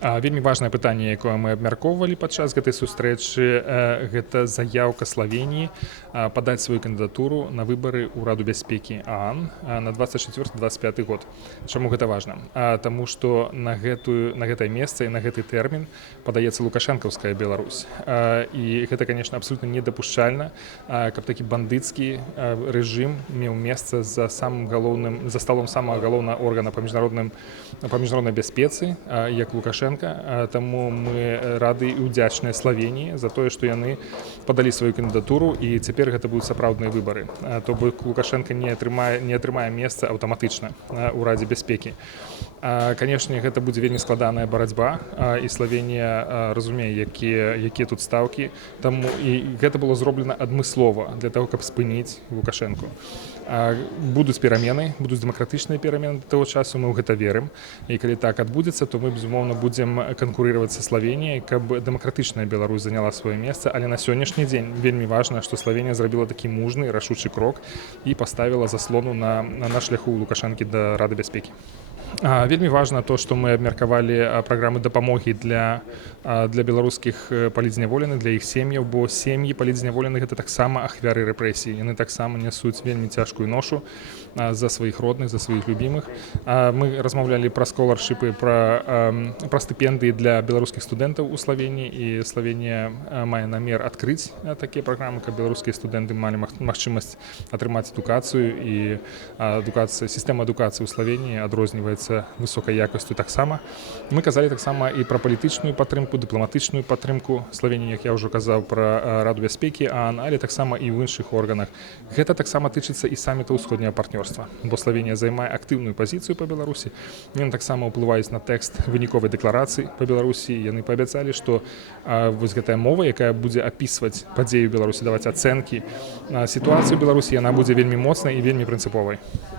Вельмі важнае пытанне, якое мы абмяркоўвалі падчас гэтай сустрэчы, гэта заяўка Славеніі падаць сваю кандыдатуру на выбары ў Раду бяспекі ААН на 24-25 год. Чаму гэта важна? Таму што на гэтае месца і на гэты тэрмін падаецца лукашэнкаўская Беларусь. І гэта, конечно, абсолютна недапушчальна, каб такі бандыцкі рэжым меў месца за сталом самага галоўнага органа па міжнароднай бяспецы, як Лукашенко. Таму мы рады і ўдзячныя Славеніі за тое, што яны падалі сваю кандыдатуру, і цяпер гэта будуць сапраўдныя выбары. То бок Лукашенко не атрымае месца аўтаматычна ў Радзе бяспекі. Канешне, гэта будзе вельмі складаная барацьба, і Славенія разумее, якія тут стаўкі. Таму і гэта было зроблена адмыслова для таго, каб спыніць Лукашэнку. Будуць перамены, будуць дэмакратычныя перамены да таго часу, мы ў гэта верым. І калі так адбудзецца, то мы, безумоўна, будзем канкурировать са Славеніяй, каб дэмакратычная Беларусь заняла сваё месца, але на сённяшні дзень вельмі важна, што Славенія зрабіла такі мужны, рашучы крок і паставіла заслону на шляху Лукашэнкі да Рады бяспекі. Вельмі важна то, што мы абмеркавалі праграмы дапамогі для беларускіх палітзняволеных, для іх сем'яў, бо сем'і палітзняволеных гэта таксама ахвяры рэпрэсій. Яны таксама нясуць вельмі цяжкую ношу за сваіх родных, за сваіх любімых. Мы размаўлялі пра сколаршыпы, пра стыпендыі для беларускіх студэнтаў у Славеніі, і Славенія мае намер адкрыць такія праграмы, каб беларускія студэнты малі магчымасць атрымаць адукацыю, і сістэма адукацыі ў Славеніі адрозніваецца высокай якасцю таксама. Мы казалі таксама і пра палітычную падтрымку, дыпламатычную падтрымку Славеніі, як я ўжо казаў, пра Раду бяспекі ААН, але таксама і ў іншых органах. Гэта таксама тычыцца і саміта ўсходняга партнёрства, бо Славенія займае актыўную пазіцыю па Беларусі. Яны таксама ўплываюць на тэкст выніковай дэкларацыі па Беларусі. Яны паабяцалі, што вось гэтая мова, якая будзе апісваць падзею Беларусі, даваць ацэнкі на сітуацыю Беларусі, яна будзе вельмі моцнай і вельмі прынцыповай.